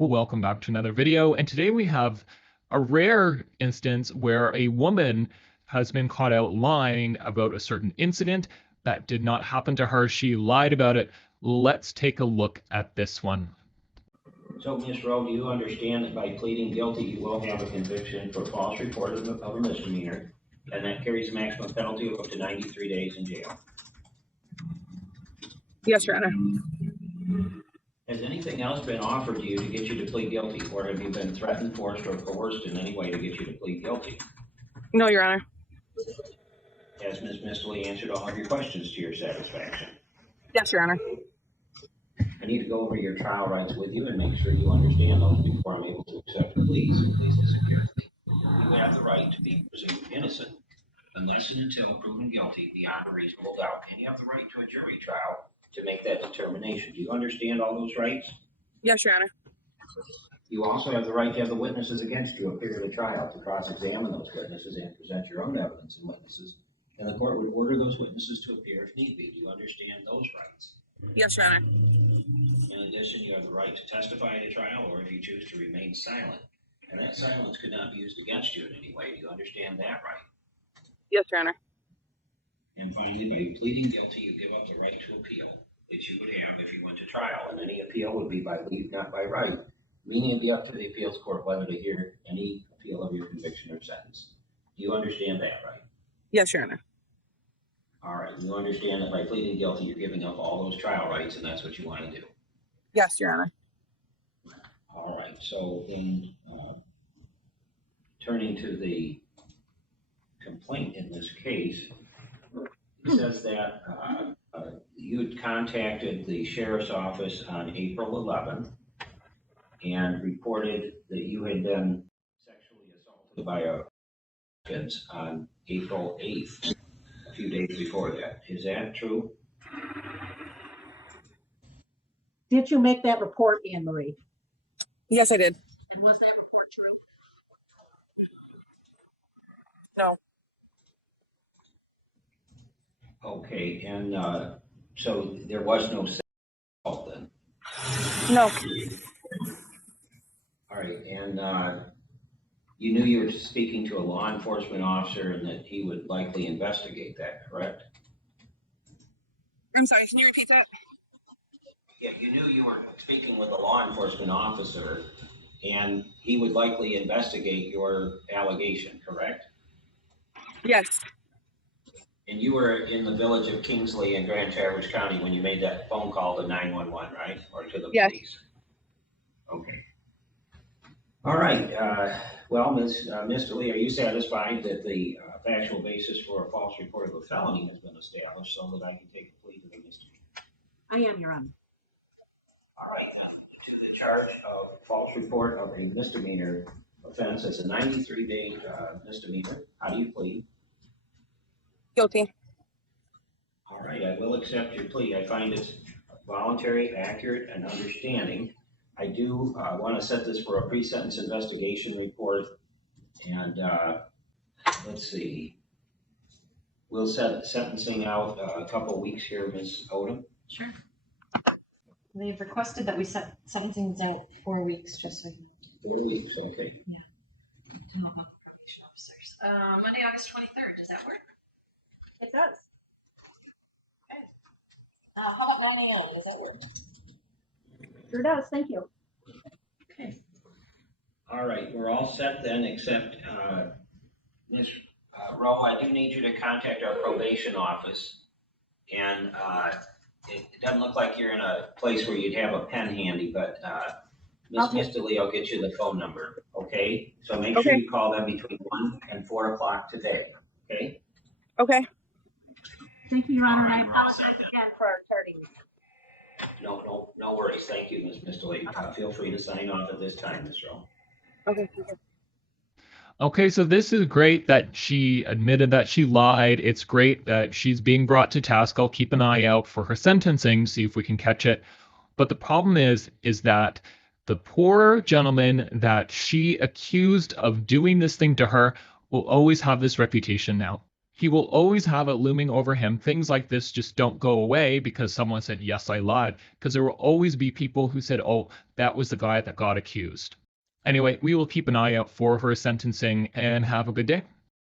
Well, welcome back to another video. And today we have a rare instance where a woman has been caught out lying about a certain incident that did not happen to her. She lied about it. Let's take a look at this one. So, Ms. Rowe, do you understand that by pleading guilty, you will have a conviction for false report of a misdemeanor, and that carries a maximum penalty of up to 93 days in jail? Yes, Your Honor. Has anything else been offered to you to get you to plead guilty, or have you been threatened, forced, or coerced in any way to get you to plead guilty? No, Your Honor. Has Ms. Mistley answered all of your questions to your satisfaction? Yes, Your Honor. I need to go over your trial rights with you and make sure you understand those before I'm able to accept the plea. So please listen carefully. You have the right to be presumed innocent unless and until proven guilty beyond a reasonable doubt, and you have the right to a jury trial to make that determination. Do you understand all those rights? Yes, Your Honor. You also have the right to have the witnesses against you appear at the trial to cross-examine those witnesses and present your own evidence and witnesses, and the court would order those witnesses to appear if need be. Do you understand those rights? Yes, Your Honor. In addition, you have the right to testify at a trial, or if you choose to remain silent, and that silence could not be used against you in any way. Do you understand that right? Yes, Your Honor. And finally, by pleading guilty, you give up the right to appeal, which you would have if you went to trial, and any appeal would be by leave, not by right, meaning it'd be up to the appeals court whether to hear any appeal of your conviction or sentence. Do you understand that right? Yes, Your Honor. All right, you understand that by pleading guilty, you're giving up all those trial rights, and that's what you want to do. Yes, Your Honor. All right, so in turning to the complaint in this case, it says that you had contacted the sheriff's office on April 11th and reported that you had been sexually assaulted by a on April 8th, a few days before that. Is that true? Did you make that report, Anne Marie? Yes, I did. And was that report true? No. Okay, and so there was no sexual assault then? No. All right, and you knew you were speaking to a law enforcement officer and that he would likely investigate that, correct? I'm sorry, can you repeat that? Yeah, you knew you were speaking with a law enforcement officer and he would likely investigate your allegation, correct? Yes. And you were in the village of Kingsley in Grand Traverse County when you made that phone call to 911, right? Or to the police? Okay. All right. Well, Mr. Lee, are you satisfied that the factual basis for a false report of a felony has been established so that I can take a plea to the misdemeanor? I am, Your Honor. All right. To the charge of false report of a misdemeanor offense as a 93-day misdemeanor, how do you plead? Guilty. All right. I will accept your plea. I find it voluntary, accurate, and understanding. I do want to set this for a pre-sentence investigation report, and let's see. We'll set sentencing out a couple weeks here, Ms. Odom. Sure. They've requested that we set sentencing in 4 weeks, just so you know. 4 weeks, okay. How about the probation officers? Monday, August 23rd. Does that work? It does. Okay. How about 9 a.m.? Does that work? Sure does. Thank you. Okay. All right, we're all set then, except Ms. Rowe, I do need you to contact our probation office. And it doesn't look like you're in a place where you'd have a pen handy, but Mr. Lee, I'll get you the phone number, okay? So make sure you call them between 1 and 4 o'clock today, okay? Okay. Thank you, Your Honor, and I All right, we're all apologize set then. again for our tardiness. No worries. Thank you, Mr. Lee. Feel free to sign off at this time, Ms. Rowe. Okay. Okay, so this is great that she admitted that she lied. It's great that she's being brought to task. I'll keep an eye out for her sentencing, see if we can catch it. But the problem is that the poor gentleman that she accused of doing this thing to her will always have this reputation now. He will always have it looming over him. Things like this just don't go away because someone said, yes, I lied. Because there will always be people who said, oh, that was the guy that got accused. Anyway, we will keep an eye out for her sentencing and have a good day.